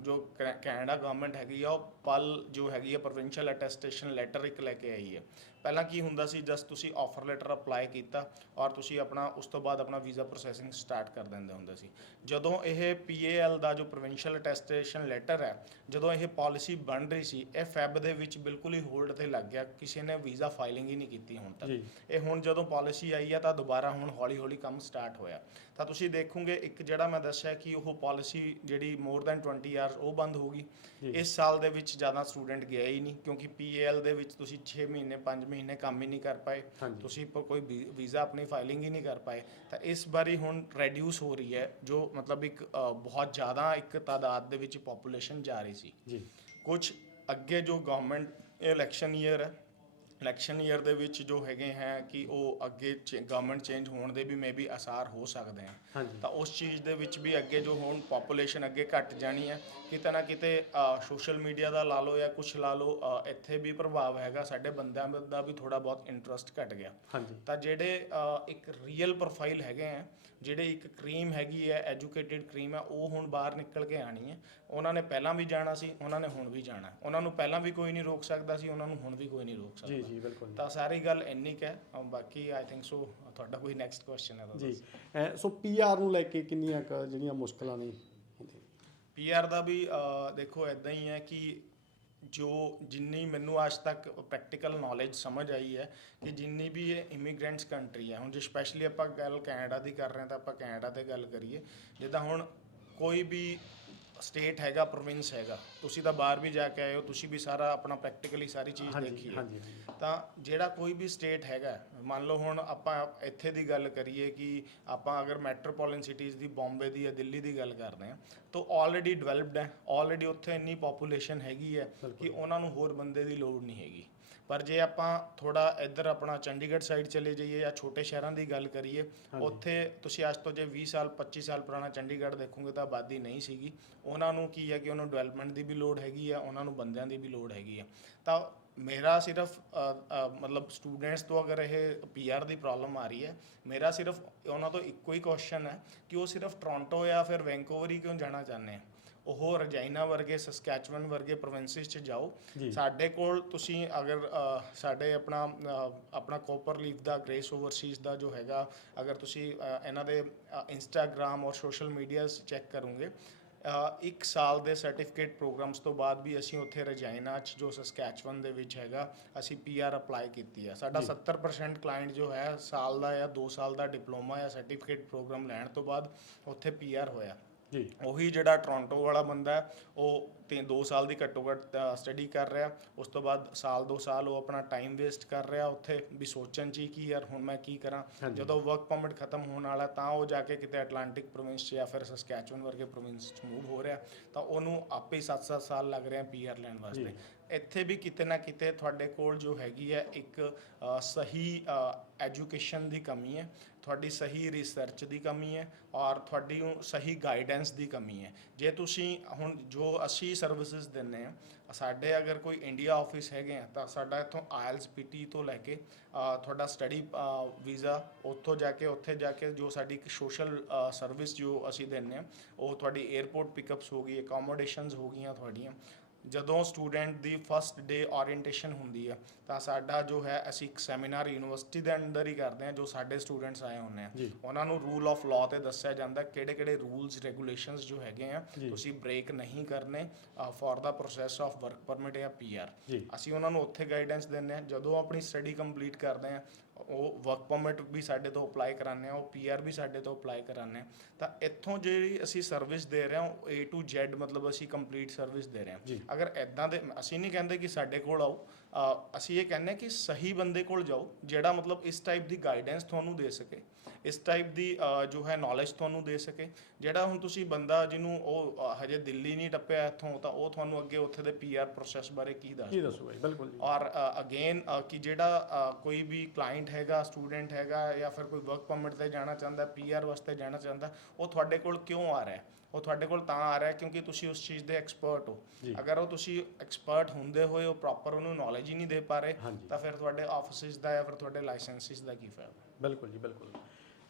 ਜੋ ਕੈਨੇਡਾ ਗਵਰਨਮੈਂਟ ਹੈਗੀ ਆ ਉਹ ਪਲ ਜੋ ਹੈਗੀ ਆ ਪ੍ਰੋਵਿੰਸ਼ੀਅਲ ਅਟੈਸਟੇਸ਼ਨ ਲੈਟਰ ਇੱਕ ਲੈ ਕੇ ਆਈ ਹੈ। ਪਹਿਲਾਂ ਕੀ ਹੁੰਦਾ ਸੀ ਜਸਟ ਤੁਸੀਂ ਆਫਰ ਲੈਟਰ ਅਪਲਾਈ ਕੀਤਾ ਔਰ ਤੁਸੀਂ ਆਪਣਾ ਉਸ ਤੋਂ ਬਾਅਦ ਆਪਣਾ ਵੀਜ਼ਾ ਪ੍ਰੋਸੈਸਿੰਗ ਸਟਾਰਟ ਕਰ ਦਿੰਦੇ ਹੁੰਦੇ ਸੀ। ਜਦੋਂ ਇਹ ਪੀਏਐਲ ਦਾ ਜੋ ਪ੍ਰੋਵਿੰਸ਼ੀਅਲ ਅਟੈਸਟੇਸ਼ਨ ਲੈਟਰ ਹੈ ਜਦੋਂ ਇਹ ਪਾਲਿਸੀ ਬਣ ਰਹੀ ਸੀ ਇਹ ਫੈਬ ਦੇ ਵਿੱਚ ਬਿਲਕੁਲ ਹੀ ਹੋਲਡ ਤੇ ਲੱਗ ਗਿਆ ਕਿਸੇ ਨੇ ਵੀਜ਼ਾ ਫਾਈਲਿੰਗ ਹੀ ਨਹੀਂ ਕੀਤੀ ਹੁਣ ਤੱਕ। ਇਹ ਹੁਣ ਜਦੋਂ ਪਾਲਿਸੀ ਆਈ ਆ ਤਾਂ ਦੁਬਾਰਾ ਹੁਣ ਹੌਲੀ ਹੌਲੀ ਕੰਮ ਸਟਾਰਟ ਹੋਇਆ। ਤਾਂ ਤੁਸੀਂ ਦੇਖੋਗੇ ਇੱਕ ਜਿਹੜਾ ਮੈਂ ਦੱਸਿਆ ਕਿ ਉਹ ਪਾਲਿਸੀ ਜਿਹੜੀ ਮੋਰ ਦੈਨ 20 ਇਅਰਸ ਉਹ ਬੰਦ ਹੋ ਗਈ। ਇਸ ਸਾਲ ਦੇ ਵਿੱਚ ਜ਼ਿਆਦਾ ਸਟੂਡੈਂਟ ਗਿਆ ਹੀ ਨਹੀਂ ਕਿਉਂਕਿ ਪੀਏਐਲ ਦੇ ਵਿੱਚ ਤੁਸੀਂ 6 ਮਹੀਨੇ 5 ਮਹੀਨੇ ਕੰਮ ਹੀ ਨਹੀਂ ਕਰ ਪਾਏ। ਤੁਸੀਂ ਪ- ਕੋਈ ਵੀਜ਼ਾ ਆਪਣੀ ਫਾਈਲਿੰਗ ਹੀ ਨਹੀਂ ਕਰ ਪਾਏ। ਤਾਂ ਇਸ ਵਾਰੀ ਹੁਣ ਰੈਡਿਊਸ ਹੋ ਰਹੀ ਹੈ ਜੋ ਮਤਲਬ ਇੱਕ ਬਹੁਤ ਜ਼ਿਆਦਾ ਇੱਕ ਤਾਦਾਦ ਦੇ ਵਿੱਚ ਪੋਪੂਲੇਸ਼ਨ ਜਾ ਰਹੀ ਸੀ। ਜੀ। ਕੁਝ ਅੱਗੇ ਜੋ ਗਵਰਨਮੈਂਟ ਇਲੈਕਸ਼ਨ ਈਅਰ ਹੈ ਇਲੈਕਸ਼ਨ ਈਅਰ ਦੇ ਵਿੱਚ ਜੋ ਹੈਗੇ ਹੈ ਕਿ ਉਹ ਅੱਗੇ ਗਵਰਨਮੈਂਟ ਚੇਂਜ ਹੋਣ ਦੇ ਵੀ ਮੇਬੀ ਅਸਾਰ ਹੋ ਸਕਦੇ ਹਨ ਤਾਂ ਉਸ ਚੀਜ਼ ਦੇ ਵਿੱਚ ਵੀ ਅੱਗੇ ਜੋ ਹੁਣ ਪੋਪੂਲੇਸ਼ਨ ਅੱਗੇ ਘਟ ਜਾਣੀ ਹੈ ਕਿਤੇ ਨਾ ਕਿਤੇ ਸੋਸ਼ਲ ਮੀਡੀਆ ਦਾ ਲਾ ਲਓ ਜਾਂ ਕੁਝ ਲਾ ਲਓ ਇੱਥੇ ਵੀ ਪ੍ਰਭਾਵ ਹੈਗਾ ਸਾਡੇ ਬੰਦਿਆਂ ਦਾ ਵੀ ਥੋੜਾ ਬਹੁਤ ਇੰਟਰਸਟ ਘਟ ਗਿਆ। ਤਾਂ ਜਿਹੜੇ ਇੱਕ ਰੀਅਲ ਪ੍ਰੋਫਾਈਲ ਹੈਗੇ ਆ ਜਿਹੜੇ ਇੱਕ ਕਰੀਮ ਹੈਗੀ ਹੈ ਐਜੂਕੇਟਿਡ ਕਰੀਮ ਹੈ ਉਹ ਹੁਣ ਬਾਹਰ ਨਿਕਲ ਕੇ ਆਣੀ ਹੈ। ਉਹਨਾਂ ਨੇ ਪਹਿਲਾਂ ਵੀ ਜਾਣਾ ਸੀ ਉਹਨਾਂ ਨੇ ਹੁਣ ਵੀ ਜਾਣਾ। ਉਹਨਾਂ ਨੂੰ ਪਹਿਲਾਂ ਵੀ ਕੋਈ ਨਹੀਂ ਰੋਕ ਸਕਦਾ ਸੀ ਉਹਨਾਂ ਨੂੰ ਹੁਣ ਵੀ ਕੋਈ ਨਹੀਂ ਰੋਕ ਜੀ ਸਕਦਾ। ਜੀ ਬਿਲਕੁਲ ਤਾਂ ਸਾਰੀ ਗੱਲ ਇੰਨੀ ਕੁ ਹੈ ਬਾਕੀ ਆਈ ਥਿੰਕ ਸੋ ਤੁਹਾਡਾ ਕੋਈ ਨੈਕਸਟ ਕੁਐਸਚਨ ਹੈ ਤਾਂ ਜੀ ਸੋ ਪੀਆਰ ਨੂੰ ਲੈ ਕੇ ਕਿੰਨੀਆਂ ਕੁ ਜਿਹੜੀਆਂ ਮੁਸ਼ਕਲਾਂ ਨੇ? ਪੀਆਰ ਦਾ ਵੀ ਦੇਖੋ ਇਦਾਂ ਹੀ ਹੈ ਕਿ ਜੋ ਜਿੰਨੀ ਮੈਨੂੰ ਅੱਜ ਤੱਕ ਪ੍ਰੈਕਟੀਕਲ ਨੌਲੇਜ ਸਮਝ ਆਈ ਹੈ ਕਿ ਜਿੰਨੀ ਵੀ ਇਹ ਇਮੀਗ੍ਰੈਂਟਸ ਕੰਟਰੀ ਹੈ ਹੁਣ ਜੇ ਸਪੈਸ਼ਲੀ ਆਪਾਂ ਗੱਲ ਕੈਨੇਡਾ ਦੀ ਕਰ ਰਹੇ ਹਾਂ ਤਾਂ ਆਪਾਂ ਕੈਨੇਡਾ ਤੇ ਗੱਲ ਕਰੀਏ ਜਿੱਦਾਂ ਹੁਣ ਕੋਈ ਵੀ ਸਟੇਟ ਹੈਗਾ ਪ੍ਰੋਵਿੰਸ ਹੈਗਾ। ਤੁਸੀਂ ਤਾਂ ਬਾਹਰ ਵੀ ਜਾ ਕੇ ਆਏ ਹੋ ਤੁਸੀਂ ਵੀ ਸਾਰਾ ਆਪਣਾ ਪ੍ਰੈਕਟੀਕਲੀ ਸਾਰੀ ਚੀਜ਼ ਦੇਖੀ ਹਾਂਜੀ ਹੈ। ਹਾਂਜੀ ਹਾਂਜੀ। ਤਾਂ ਜਿਹੜਾ ਕੋਈ ਵੀ ਸਟੇਟ ਹੈਗਾ ਮੰਨ ਲਓ ਹੁਣ ਆਪਾਂ ਇੱਥੇ ਦੀ ਗੱਲ ਕਰੀਏ ਕਿ ਆਪਾਂ ਅਗਰ ਮੈਟਰੋਪੋਲੀਟਨ ਸਿਟੀਜ਼ ਦੀ ਬੰਬੇ ਦੀ ਜਾਂ ਦਿੱਲੀ ਦੀ ਗੱਲ ਕਰਦੇ ਹਾਂ ਤਾਂ ਆਲਰੇਡੀ ਡਿਵੈਲਪਡ ਹੈ ਆਲਰੇਡੀ ਉੱਥੇ ਇੰਨੀ ਪੋਪੂਲੇਸ਼ਨ ਹੈਗੀ ਹੈ ਕਿ ਉਹਨਾਂ ਨੂੰ ਹੋਰ ਬੰਦੇ ਦੀ ਲੋੜ ਨਹੀਂ ਹੈਗੀ। ਪਰ ਜੇ ਆਪਾਂ ਥੋੜਾ ਇੱਧਰ ਆਪਣਾ ਚੰਡੀਗੜ੍ਹ ਸਾਈਡ ਚਲੇ ਜਾਈਏ ਜਾਂ ਛੋਟੇ ਸ਼ਹਿਰਾਂ ਦੀ ਗੱਲ ਕਰੀਏ ਉੱਥੇ ਤੁਸੀਂ ਅੱਜ ਤੋਂ ਜੇ 20 ਸਾਲ 25 ਸਾਲ ਪੁਰਾਣਾ ਚੰਡੀਗੜ੍ਹ ਦੇਖੋਗੇ ਤਾਂ ਆਬਾਦੀ ਨਹੀਂ ਸੀਗੀ। ਉਹਨਾਂ ਨੂੰ ਕੀ ਹੈ ਕਿ ਉਹਨਾਂ ਡਿਵੈਲਪਮੈਂਟ ਦੀ ਵੀ ਲੋੜ ਹੈਗੀ ਆ ਉਹਨਾਂ ਨੂੰ ਬੰਦਿਆਂ ਦੀ ਵੀ ਲੋੜ ਹੈਗੀ ਆ। ਤਾਂ ਮੇਰਾ ਸਿਰਫ ਮਤਲਬ ਸਟੂਡੈਂਟਸ ਤੋਂ ਅਗਰ ਇਹ ਪੀਆਰ ਦੀ ਪ੍ਰੋਬਲਮ ਆ ਰਹੀ ਹੈ ਮੇਰਾ ਸਿਰਫ ਉਹਨਾਂ ਤੋਂ ਇੱਕੋ ਹੀ ਕੁਐਸਚਨ ਹੈ ਕਿ ਉਹ ਸਿਰਫ ਟੋਰਾਂਟੋ ਜਾਂ ਫਿਰ ਵੈਂਕੂਵਰ ਹੀ ਕਿਉਂ ਜਾਣਾ ਚਾਹੁੰਦੇ ਆ? ਉਹ ਰਜਾਈਨਾ ਵਰਗੇ ਸਸਕੈਚੁਅਨ ਵਰਗੇ ਪ੍ਰੋਵਿੰਸਿਸ 'ਚ ਜਾਓ। ਸਾਡੇ ਕੋਲ ਤੁਸੀਂ ਅਗਰ ਸਾਡੇ ਆਪਣਾ ਆਪਣਾ ਕੋਪਰ ਲੀਫ ਦਾ ਗ੍ਰੇਸ ਓਵਰਸੀਜ਼ ਦਾ ਜੋ ਹੈਗਾ ਅਗਰ ਤੁਸੀਂ ਇਹਨਾਂ ਦੇ ਇੰਸਟਾਗ੍ਰam ਔਰ ਸੋਸ਼ਲ ਮੀਡੀਆਸ ਚੈੱਕ ਕਰੋਗੇ ਇੱਕ ਸਾਲ ਦੇ ਸਰਟੀਫਿਕੇਟ ਪ੍ਰੋਗਰਾਮਸ ਤੋਂ ਬਾਅਦ ਵੀ ਅਸੀਂ ਉੱਥੇ ਰਜਾਈਨਾ 'ਚ ਜੋ ਸਸਕੈਚੁਅਨ ਦੇ ਵਿੱਚ ਹੈਗਾ ਅਸੀਂ ਪੀਆਰ ਅਪਲਾਈ ਕੀਤੀ ਹੈ ਸਾਡਾ 70% ਕਲਾਇੰਟ ਜੋ ਹੈ ਸਾਲ ਦਾ ਜਾਂ 2 ਸਾਲ ਦਾ ਡਿਪਲੋਮਾ ਜਾਂ ਸਰਟੀਫਿਕੇਟ ਪ੍ਰੋਗਰਾਮ ਲੈਣ ਤੋਂ ਬਾਅਦ ਉੱਥੇ ਪੀਆਰ ਹੋਇਆ। ਜੀ। ਉਹੀ ਜਿਹੜਾ ਟੋਰਾਂਟੋ ਵਾਲਾ ਬੰਦਾ ਹੈ, ਉਹ ਤੇ 2 ਸਾਲ ਦੀ ਘੱਟੋ ਘੱਟ ਸਟੱਡੀ ਕਰ ਰਿਹਾ ਉਸ ਤੋਂ ਬਾਅਦ ਸਾਲ 2 ਸਾਲ ਉਹ ਆਪਣਾ ਟਾਈਮ ਵੇਸਟ ਕਰ ਰਿਹਾ ਉੱਥੇ ਵੀ ਸੋਚਣ ਚ ਹੀ ਕਿ ਯਾਰ ਹੁਣ ਮੈਂ ਕੀ ਕਰਾਂ। ਜਦੋਂ ਵਰਕ ਪਰਮਿਟ ਖਤਮ ਹੋਣ ਵਾਲਾ ਤਾਂ ਉਹ ਜਾ ਕੇ ਕਿਤੇ ਐਟਲਾਂਟਿਕ ਪ੍ਰੋਵਿੰਸ 'ਚ ਜਾਂ ਫਿਰ ਸਸਕੈਚੁਅਨ ਵਰਗੇ ਪ੍ਰੋਵਿੰਸ 'ਚ ਮੂਵ ਹੋ ਰਿਹਾ ਤਾਂ ਉਹਨੂੰ ਆਪੇ ਹੀ 7-7 ਸਾਲ ਲੱਗ ਰਹੇ ਆ ਪੀਆਰ ਲੈਣ ਵਾਸਤੇ। ਇੱਥੇ ਵੀ ਕਿਤੇ ਨਾ ਕਿਤੇ ਤੁਹਾਡੇ ਕੋਲ ਜੋ ਹੈਗੀ ਹੈ ਇੱਕ ਅ, ਸਹੀ ਐਜੂਕੇਸ਼ਨ ਦੀ ਕਮੀ ਹੈ ਤੁਹਾਡੀ ਸਹੀ ਰਿਸਰਚ ਦੀ ਕਮੀ ਹੈ ਔਰ ਤੁਹਾਡੀ ਉਹ ਸਹੀ ਗਾਈਡੈਂਸ ਦੀ ਕਮੀ ਹੈ। ਜੇ ਤੁਸੀਂ ਹੁਣ ਜੋ ਅਸੀਂ ਸਰਵਿਸਿਜ਼ ਦਿੰਨੇ ਆ ਸਾਡੇ ਅਗਰ ਕੋਈ ਇੰਡੀਆ ਆਫਿਸ ਹੈਗੇ ਆ ਤਾਂ ਸਾਡਾ ਇੱਥੋਂ ਆਇਲਸ ਪੀਟੀ ਤੋਂ ਲੈ ਕੇ ਅ, ਤੁਹਾਡਾ ਸਟੱਡੀ ਵੀਜ਼ਾ ਉੱਥੋਂ ਜਾ ਕੇ ਉੱਥੇ ਜਾ ਕੇ ਜੋ ਸਾਡੀ ਇੱਕ ਸੋਸ਼ਲ ਸਰਵਿਸ ਜੋ ਅਸੀਂ ਦਿੰਨੇ ਆ ਉਹ ਤੁਹਾਡੀ 에ਅਰਪੋਰਟ ਪਿਕਅਪਸ ਹੋ ਗਈ ਅਕੋਮੋਡੇਸ਼ਨਸ ਹੋ ਗਈਆਂ ਤੁਹਾਡੀਆਂ ਜਦੋਂ ਸਟੂਡੈਂਟ ਦੀ ਫਸਟ ਡੇ ਓਰੀਐਂਟੇਸ਼ਨ ਹੁੰਦੀ ਹੈ ਤਾਂ ਸਾਡਾ ਜੋ ਹੈ ਅਸੀਂ ਇੱਕ ਸੈਮੀਨਾਰ ਯੂਨੀਵਰਸਿਟੀ ਦੇ ਅੰਦਰ ਹੀ ਕਰਦੇ ਹਾਂ ਜੋ ਸਾਡੇ ਸਟੂਡੈਂਟਸ ਆਏ ਹੁੰਦੇ ਆ। ਉਹਨਾਂ ਨੂੰ ਰੂਲ ਆਫ ਲਾਅ ਤੇ ਦੱਸਿਆ ਜਾਂਦਾ ਕਿਹੜੇ ਕਿਹੜੇ ਰੂਲਸ ਰੈਗੂਲੇਸ਼ਨਸ ਜੋ ਹੈਗੇ ਆ। ਤੁਸੀਂ ਬ੍ਰੇਕ ਨਹੀਂ ਕਰਨੇ ਫॉर ਦਾ ਪ੍ਰੋਸੈਸ ਆਫ ਵਰਕ ਪਰਮਿਟ ਜਾਂ ਪੀਆਰ ਅਸੀਂ ਉਹਨਾਂ ਨੂੰ ਉੱਥੇ ਗਾਈਡੈਂਸ ਦਿੰਦੇ ਹਾਂ ਜਦੋਂ ਆਪਣੀ ਸਟੱਡੀ ਕੰਪਲੀਟ ਕਰਦੇ ਹਾਂ ਉਹ ਵਰਕ ਪਰਮਿਟ ਵੀ ਸਾਡੇ ਤੋਂ ਅਪਲਾਈ ਕਰਾਉਂਦੇ ਆ ਉਹ ਪੀਆਰ ਵੀ ਸਾਡੇ ਤੋਂ ਅਪਲਾਈ ਕਰਾਉਂਦੇ ਆ ਤਾਂ ਇੱਥੋਂ ਜਿਹੜੀ ਅਸੀਂ ਸਰਵਿਸ ਦੇ ਰਹੇ ਹਾਂ ਉਹ A to Z ਮਤਲਬ ਅਸੀਂ ਕੰਪਲੀਟ ਸਰਵਿਸ ਦੇ ਰਹੇ ਹਾਂ ਜੀ। ਅਗਰ ਐਦਾਂ ਦੇ ਅਸੀਂ ਨਹੀਂ ਕਹਿੰਦੇ ਕਿ ਸਾਡੇ ਕੋਲ ਆਓ ਅਸੀਂ ਇਹ ਕਹਿੰਦੇ ਕਿ ਸਹੀ ਬੰਦੇ ਕੋਲ ਜਾਓ ਜਿਹੜਾ ਮਤਲਬ ਇਸ ਟਾਈਪ ਦੀ ਗਾਈਡੈਂਸ ਤੁਹਾਨੂੰ ਦੇ ਸਕੇ। ਇਸ ਟਾਈਪ ਦੀ ਜੋ ਹੈ ਨੌਲੇਜ ਤੁਹਾਨੂੰ ਦੇ ਸਕੇ। ਜਿਹੜਾ ਹੁਣ ਤੁਸੀਂ ਬੰਦਾ ਜਿਹਨੂੰ ਉਹ ਹਜੇ ਦਿੱਲੀ ਨਹੀਂ ਟੱਪਿਆ ਇੱਥੋਂ ਤਾਂ ਉਹ ਤੁਹਾਨੂੰ ਅੱਗੇ ਉੱਥੇ ਦੇ ਪੀਆਰ ਪ੍ਰੋਸੈਸ ਬਾਰੇ ਕੀ ਦੱਸ ਕੀ ਦੱਸੋ ਜੀ ਬਿਲਕੁਲ ਜੀ। ਔਰ ਅਗੇਨ ਕਿ ਜਿਹੜਾ ਕੋਈ ਵੀ ਕਲਾਇੰਟ ਹੈਗਾ ਸਟੂਡੈਂਟ ਹੈਗਾ ਜਾਂ ਫਿਰ ਕੋਈ ਵਰਕ ਪਰਮਿਟ ਤੇ ਜਾਣਾ ਚਾਹੁੰਦਾ ਪੀਆਰ ਵਾਸਤੇ ਜਾਣਾ ਚਾਹੁੰਦਾ ਉਹ ਤੁਹਾਡੇ ਕੋਲ ਕਿਉਂ ਆ ਰਿਹਾ ਹੈ? ਉਹ ਤੁਹਾਡੇ ਕੋਲ ਤਾਂ ਆ ਰਿਹਾ ਕਿਉਂਕਿ ਤੁਸੀਂ ਉਸ ਚੀਜ਼ ਦੇ ਐਕਸਪਰਟ ਹੋ। ਅਗਰ ਉਹ ਤੁਸੀਂ ਐਕਸਪਰਟ ਹੁੰਦੇ ਹੋਏ ਉਹ ਪ੍ਰੋਪਰ ਉਹਨੂੰ ਨੌਲੇਜ ਹੀ ਨਹੀਂ ਦੇ ਪਾ ਰਹੇ ਹਾਂਜੀ। ਤਾਂ ਫਿਰ ਤੁਹਾਡੇ ਆਫਿਸਿਸ ਦਾ ਜਾਂ ਫਿਰ ਤੁਹਾਡੇ ਲਾਇਸੈਂਸਿਸ ਦਾ ਕੀ ਫਾਇਦਾ? ਬਿਲਕੁਲ ਜੀ ਬਿਲਕੁਲ।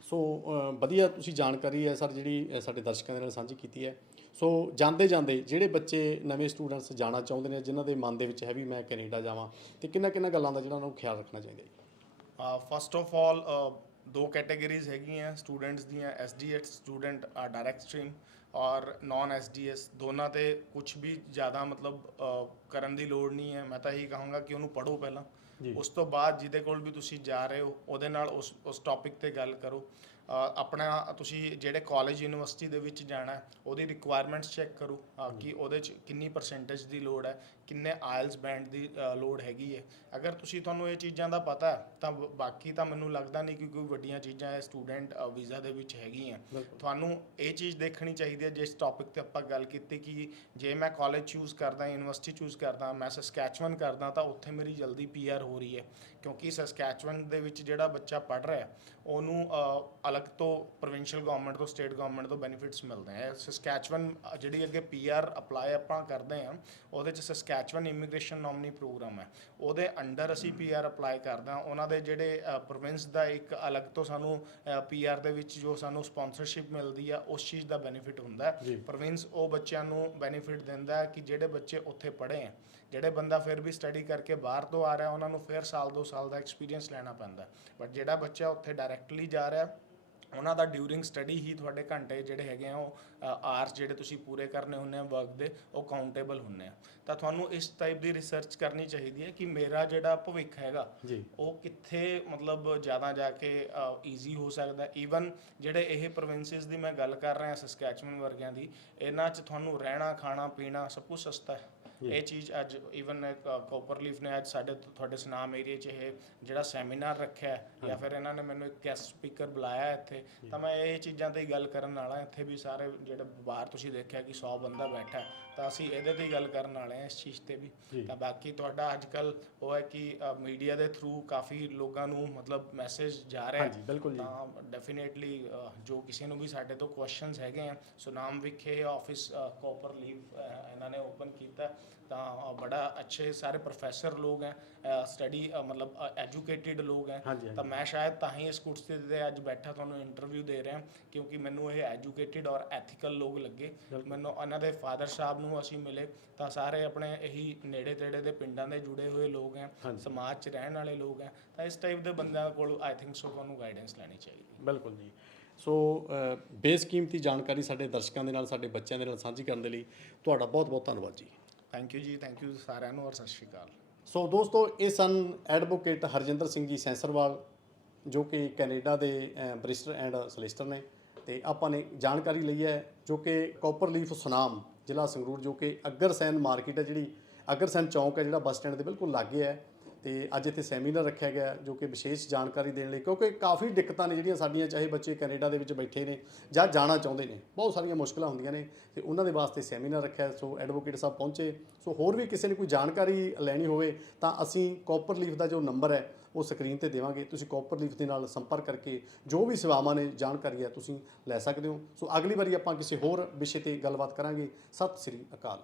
ਸੋ ਅ, ਵਧੀਆ ਤੁਸੀਂ ਜਾਣਕਾਰੀ ਹੈ ਸਰ ਜਿਹੜੀ ਅ, ਸਾਡੇ ਦਰਸ਼ਕਾਂ ਦੇ ਨਾਲ ਸਾਂਝੀ ਕੀਤੀ ਹੈ। ਸੋ ਜਾਂਦੇ ਜਾਂਦੇ ਜਿਹੜੇ ਬੱਚੇ ਨਵੇਂ ਸਟੂਡੈਂਟਸ ਜਾਣਾ ਚਾਹੁੰਦੇ ਨੇ ਜਿਨ੍ਹਾਂ ਦੇ ਮਨ ਦੇ ਵਿੱਚ ਹੈ ਵੀ ਮੈਂ ਕੈਨੇਡਾ ਜਾਵਾਂ ਤੇ ਕਿੰਨਾ ਕਿੰਨਾ ਗੱਲਾਂ ਦਾ ਜਿਹੜਾ ਉਹਨਾਂ ਨੂੰ ਖਿਆਲ ਰੱਖਣਾ ਚਾਹੀਦਾ ਜੀ ਫਸਟ ਆਫ ਆਲ ਦੋ ਕੈਟਾਗਰੀਜ਼ ਹੈਗੀਆਂ ਸਟੂਡੈਂਟਸ ਦੀਆਂ ਐਸਡੀਐਸ ਸਟੂਡੈਂਟ ਡਾਇਰੈਕਟ ਸਟਰੀਮ ਔਰ ਨਾਨ ਐਸਡੀਐਸ ਦੋਨਾਂ ਤੇ ਕੁਝ ਵੀ ਜ਼ਿਆਦਾ ਮਤਲਬ ਅ, ਕਰਨ ਦੀ ਲੋੜ ਨਹੀਂ ਹੈ। ਮੈਂ ਤਾਂ ਇਹੀ ਕਹਾਂਗਾ ਕਿ ਉਹਨੂੰ ਪੜ੍ਹੋ ਪਹਿਲਾਂ। ਉਸ ਤੋਂ ਬਾਅਦ ਜਿਹਦੇ ਕੋਲ ਵੀ ਤੁਸੀਂ ਜਾ ਰਹੇ ਹੋ ਉਹਦੇ ਨਾਲ ਉਸ ਉਸ ਟੌਪਿਕ ਤੇ ਗੱਲ ਕਰੋ। ਆਪਣਾ ਤੁਸੀਂ ਜਿਹੜੇ ਕਾਲਜ ਯੂਨੀਵਰਸਿਟੀ ਦੇ ਵਿੱਚ ਜਾਣਾ ਹੈ, ਉਹਦੀ ਰਿਕੁਆਇਰਮੈਂਟਸ ਚੈੱਕ ਕਰੋ ਕਿ ਉਹਦੇ ਚ ਕਿੰਨੀ ਪਰਸੈਂਟੇਜ ਦੀ ਲੋੜ ਹੈ ਕਿੰਨੇ ਆਇਲਸ ਬੈਂਡ ਦੀ ਲੋੜ ਹੈਗੀ ਹੈ। ਅਗਰ ਤੁਸੀਂ ਤੁਹਾਨੂੰ ਇਹ ਚੀਜ਼ਾਂ ਦਾ ਪਤਾ ਹੈ ਤਾਂ ਬਾਕੀ ਤਾਂ ਮੈਨੂੰ ਲੱਗਦਾ ਨਹੀਂ ਕਿ ਕੋਈ ਵੱਡੀਆਂ ਚੀਜ਼ਾਂ ਇਹ ਸਟੂਡੈਂਟ ਵੀਜ਼ਾ ਦੇ ਵਿੱਚ ਹੈਗੀਆਂ। ਤੁਹਾਨੂੰ ਇਹ ਚੀਜ਼ ਦੇਖਣੀ ਚਾਹੀਦੀ ਹੈ ਜਿਸ ਟੌਪਿਕ ਤੇ ਆਪਾਂ ਗੱਲ ਕੀਤੀ ਕਿ ਜੇ ਮੈਂ ਕਾਲਜ ਚੂਜ਼ ਕਰਦਾ ਯੂਨੀਵਰਸਿਟੀ ਚੂਜ਼ ਕਰਦਾ ਮੈਂ ਸਸਕੈਚਵਨ ਕਰਦਾ ਤਾਂ ਉੱਥੇ ਮੇਰੀ ਜਲਦੀ ਪੀਆਰ ਹੋ ਰਹੀ ਹੈ। ਕਿਉਂਕਿ ਸਸਕੈਚਵਨ ਦੇ ਵਿੱਚ ਜਿਹੜਾ ਬੱਚਾ ਪੜ ਰਿਹਾ ਹੈ ਉਹਨੂੰ ਅਲੱਗ ਤੋਂ ਪ੍ਰੋਵਿੰਸ਼ੀਅਲ ਗਵਰਨਮੈਂਟ ਤੋਂ ਸਟੇਟ ਗਵਰਨਮੈਂਟ ਤੋਂ ਬੈਨੀਫਿਟਸ ਮਿਲਦੇ ਹੈ ਸਸਕੈਚਵਨ ਜਿਹੜੀ ਅੱਗੇ ਪੀਆਰ ਅਪਲਾਈ ਆਪਾਂ ਕਰਦੇ ਹਾਂ ਉਹਦੇ ਚ ਸਸਕੈਚਵਨ ਇਮੀਗ੍ਰੇਸ਼ਨ ਨੋਮਨੀ ਪ੍ਰੋਗਰਾਮ ਹੈ ਉਹਦੇ ਅੰਡਰ ਅਸੀਂ ਪੀਆਰ ਅਪਲਾਈ ਕਰਦੇ ਹਾਂ ਉਹਨਾਂ ਦੇ ਜਿਹੜੇ ਪ੍ਰੋਵਿੰਸ ਦਾ ਇੱਕ ਅਲੱਗ ਤੋਂ ਸਾਨੂੰ ਪੀਆਰ ਦੇ ਵਿੱਚ ਜੋ ਸਾਨੂੰ ਸਪਾਂਸਰਸ਼ਿਪ ਮਿਲਦੀ ਆ ਉਸ ਚੀਜ਼ ਦਾ ਬੈਨੀਫਿਟ ਹੁੰਦਾ। ਹੈ। ਪ੍ਰੋਵਿੰਸ ਉਹ ਬੱਚਿਆਂ ਨੂੰ ਬੈਨੀਫਿਟ ਦਿੰਦਾ ਹੈ ਕਿ ਜਿਹੜੇ ਬੱਚੇ ਉੱਥੇ ਪੜ੍ਹੇ ਆ। ਜਿਹੜੇ ਬੰਦਾ ਫਿਰ ਵੀ ਸਟੱਡੀ ਕਰਕੇ ਬਾਹਰ ਤੋਂ ਆ ਰਿਹਾ ਉਹਨਾਂ ਨੂੰ ਫਿਰ ਸਾਲ ਦੋ ਸਾਲ ਦਾ ਐਕਸਪੀਰੀਅੰਸ ਲੈਣਾ ਪੈਂਦਾ ਬਟ ਜਿਹੜਾ ਬੱਚਾ ਉੱਥੇ ਡਾਇਰੈਕਟਲੀ ਜਾ ਰਿਹਾ ਉਹਨਾਂ ਦਾ ਡਿਊਰਿੰਗ ਸਟੱਡੀ ਹੀ ਤੁਹਾਡੇ ਘੰਟੇ ਜਿਹੜੇ ਹੈਗੇ ਆ ਉਹ ਆਰਸ ਜਿਹੜੇ ਤੁਸੀਂ ਪੂਰੇ ਕਰਨੇ ਹੁੰਦੇ ਆ ਵਰਕ ਦੇ ਉਹ ਕਾਊਂਟੇਬਲ ਹੁੰਦੇ ਆ। ਤਾਂ ਤੁਹਾਨੂੰ ਇਸ ਟਾਈਪ ਦੀ ਰਿਸਰਚ ਕਰਨੀ ਚਾਹੀਦੀ ਹੈ ਕਿ ਮੇਰਾ ਜਿਹੜਾ ਭਵਿੱਖ ਹੈਗਾ ਜੀ। ਉਹ ਕਿੱਥੇ ਮਤਲਬ ਜ਼ਿਆਦਾ ਜਾ ਕੇ ਈਜ਼ੀ ਹੋ ਸਕਦਾ ਈਵਨ ਜਿਹੜੇ ਇਹ ਪ੍ਰੋਵਿੰਸਿਸ ਦੀ ਮੈਂ ਗੱਲ ਕਰ ਰਿਹਾ ਸਸਕੈਚਮਨ ਵਰਗਿਆਂ ਦੀ ਇਹਨਾਂ 'ਚ ਤੁਹਾਨੂੰ ਰਹਿਣਾ ਖਾਣਾ ਪੀਣਾ ਸਭ ਕੁਝ ਸਸਤਾ ਹੈ। ਇਹ ਚੀਜ਼ ਅੱਜ ਈਵਨ ਕੋਪਰਲੀਫ ਨੇ ਅੱਜ ਸਾਡੇ ਤੁਹਾਡੇ ਸੁਨਾਮ ਏਰੀਆ 'ਚ ਇਹ ਜਿਹੜਾ ਸੈਮੀਨਾਰ ਰੱਖਿਆ ਹੈ, ਜਾਂ ਫਿਰ ਇਹਨਾਂ ਨੇ ਮੈਨੂੰ ਇੱਕ ਗੈਸਟ ਸਪੀਕਰ ਬੁਲਾਇਆ ਹੈ। ਇੱਥੇ ਤਾਂ ਮੈਂ ਇਹ ਚੀਜ਼ਾਂ ਤੇ ਹੀ ਗੱਲ ਕਰਨ ਵਾਲਾ ਇੱਥੇ ਵੀ ਸਾਰੇ ਜਿਹੜੇ ਬਾਹਰ ਤੁਸੀਂ ਦੇਖਿਆ ਕਿ 100 ਬੰਦਾ ਬੈਠਾ ਹੈ, ਤਾਂ ਅਸੀਂ ਇਹਦੇ ਤੇ ਹੀ ਗੱਲ ਕਰਨ ਵਾਲੇ ਹਾਂ ਇਸ ਚੀਜ਼ ਤੇ ਵੀ। ਤਾਂ ਬਾਕੀ ਤੁਹਾਡਾ ਅੱਜ ਕੱਲ ਉਹ ਹੈ ਕਿ ਮੀਡੀਆ ਦੇ ਥਰੂ ਕਾਫੀ ਲੋਕਾਂ ਨੂੰ ਮਤਲਬ ਮੈਸੇਜ ਜਾ ਰਿਹਾ ਹਾਂਜੀ ਬਿਲਕੁਲ ਜੀ। ਤਾਂ ਡੈਫੀਨੇਟਲੀ ਜੋ ਕਿਸੇ ਨੂੰ ਵੀ ਸਾਡੇ ਤੋਂ ਕੁਐਸਚਨਸ ਹੈਗੇ ਆ ਸੋ ਨਾਮ ਵਿਖੇ ਆਫਿਸ ਕੋਪਰ ਲੀਵ ਇਹਨਾਂ ਨੇ ਓਪਨ ਕੀਤਾ ਤਾਂ ਬੜਾ ਅੱਛੇ ਸਾਰੇ ਪ੍ਰੋਫੈਸਰ ਲੋਕ ਹੈ ਸਟੱਡੀ ਮਤਲਬ ਐਜੂਕੇਟਿਡ ਲੋਕ ਹੈ। ਤਾਂ ਮੈਂ ਸ਼ਾਇਦ ਤਾਂ ਹੀ ਇਸ ਕੁਰਸੀ ਤੇ ਅੱਜ ਬੈਠਾ ਤੁਹਾਨੂੰ ਇੰਟਰਵਿਊ ਦੇ ਰਿਹਾ ਕਿਉਂਕਿ ਮੈਨੂੰ ਇਹ ਐਜੂਕੇਟਿਡ ਔਰ ਐਥੀਕਲ ਲੋਕ ਲੱਗੇ। ਮੈਨੂੰ ਇਹਨਾਂ ਦੇ ਫਾਦਰ ਸਾਹਿਬ ਨੂੰ ਅਸੀਂ ਮਿਲੇ ਤਾਂ ਸਾਰੇ ਆਪਣੇ ਇਹੀ ਨੇੜੇ ਤੇੜੇ ਦੇ ਪਿੰਡਾਂ ਦੇ ਜੁੜੇ ਹੋਏ ਲੋਕ ਹੈ। ਸਮਾਜ 'ਚ ਰਹਿਣ ਵਾਲੇ ਲੋਕ ਹੈ ਤਾਂ ਇਸ ਟਾਈਪ ਦੇ ਬੰਦਿਆਂ ਕੋਲ ਆਈ ਥਿੰਕ ਸੋ ਤੁਹਾਨੂੰ ਗਾਈਡੈਂਸ ਲੈਣੀ ਚਾਹੀਦੀ ਬਿਲਕੁਲ ਜੀ। ਸੋ ਬੇਸਕੀਮਤੀ ਜਾਣਕਾਰੀ ਸਾਡੇ ਦਰਸ਼ਕਾਂ ਦੇ ਨਾਲ ਸਾਡੇ ਬੱਚਿਆਂ ਦੇ ਨਾਲ ਸਾਂਝੀ ਕਰਨ ਦੇ ਲਈ ਤੁਹਾਡਾ ਬਹੁਤ ਬਹੁਤ ਧੰਨਵਾਦ ਜੀ। ਥੈਂਕ ਯੂ ਜੀ ਥੈਂਕ ਯੂ ਸਾਰਿਆਂ ਨੂੰ ਔਰ ਸਤਿ ਸ਼੍ਰੀ ਅਕਾਲ। ਸੋ ਦੋਸਤੋ, ਇਹ ਸਨ ਐਡਵੋਕੇਟ ਹਰਜਿੰਦਰ ਸਿੰਘ ਜੀ ਸੈਂਸਰਵਾਲ, ਜੋ ਕਿ ਕੈਨੇਡਾ ਦੇ ਬਰਿਸਟਰ ਐਂਡ ਸਲਿਸਟਰ ਨੇ। ਤੇ ਆਪਾਂ ਨੇ ਜਾਣਕਾਰੀ ਲਈ ਹੈ, ਜੋ ਕਿ ਕਾਪਰਲੀਫ ਸੁਨਾਮ ਜ਼ਿਲ੍ਹਾ ਸੰਗਰੂਰ, ਜੋ ਕਿ ਅਗਰਸੈਨ ਮਾਰਕੀਟ ਹੈ ਜਿਹੜੀ, ਅਗਰਸੈਨ ਚੌਂਕ ਹੈ ਜਿਹੜਾ ਬੱਸ ਸਟੈਂਡ ਦੇ ਬਿਲਕੁਲ ਲਾਗੇ ਹੈ। ਤੇ ਅੱਜ ਇੱਥੇ ਸੈਮੀਨਾਰ ਰੱਖਿਆ ਗਿਆ ਜੋ ਕਿ ਵਿਸ਼ੇਸ਼ ਜਾਣਕਾਰੀ ਦੇਣ ਲਈ, ਕਿਉਂਕਿ ਕਾਫੀ ਦਿੱਕਤਾਂ ਨੇ ਜਿਹੜੀਆਂ ਸਾਡੀਆਂ, ਚਾਹੇ ਬੱਚੇ ਕੈਨੇਡਾ ਦੇ ਵਿੱਚ ਬੈਠੇ ਨੇ ਜਾਂ ਜਾਣਾ ਚਾਹੁੰਦੇ ਨੇ, ਬਹੁਤ ਸਾਰੀਆਂ ਮੁਸ਼ਕਲਾਂ ਹੁੰਦੀਆਂ ਨੇ ਤੇ ਉਹਨਾਂ ਦੇ ਵਾਸਤੇ ਸੈਮੀਨਾਰ ਰੱਖਿਆ, ਸੋ ਐਡਵੋਕੇਟ ਸਾਹਿਬ ਪਹੁੰਚੇ। ਸੋ ਹੋਰ ਵੀ ਕਿਸੇ ਨੇ ਕੋਈ ਜਾਣਕਾਰੀ ਲੈਣੀ ਹੋਵੇ ਤਾਂ ਅਸੀਂ ਕਾਪਰ ਲੀਫ ਦਾ ਜੋ ਨੰਬਰ ਹੈ, ਉਹ ਸਕਰੀਨ ਤੇ ਦੇਵਾਂਗੇ। ਤੁਸੀਂ ਕਾਪਰ ਲੀਫ ਦੇ ਨਾਲ ਸੰਪਰਕ ਕਰਕੇ ਜੋ ਵੀ ਸੇਵਾਵਾਂ ਨੇ, ਜਾਣਕਾਰੀ ਹੈ, ਤੁਸੀਂ ਲੈ ਸਕਦੇ ਹੋ। ਸੋ ਅਗਲੀ ਵਾਰੀ ਆਪਾਂ ਕਿਸੇ ਹੋਰ ਵਿਸ਼ੇ ਤੇ ਗੱਲਬਾਤ ਕਰਾਂਗੇ। ਸਤਿ ਸ੍ਰੀ ਅਕਾਲ।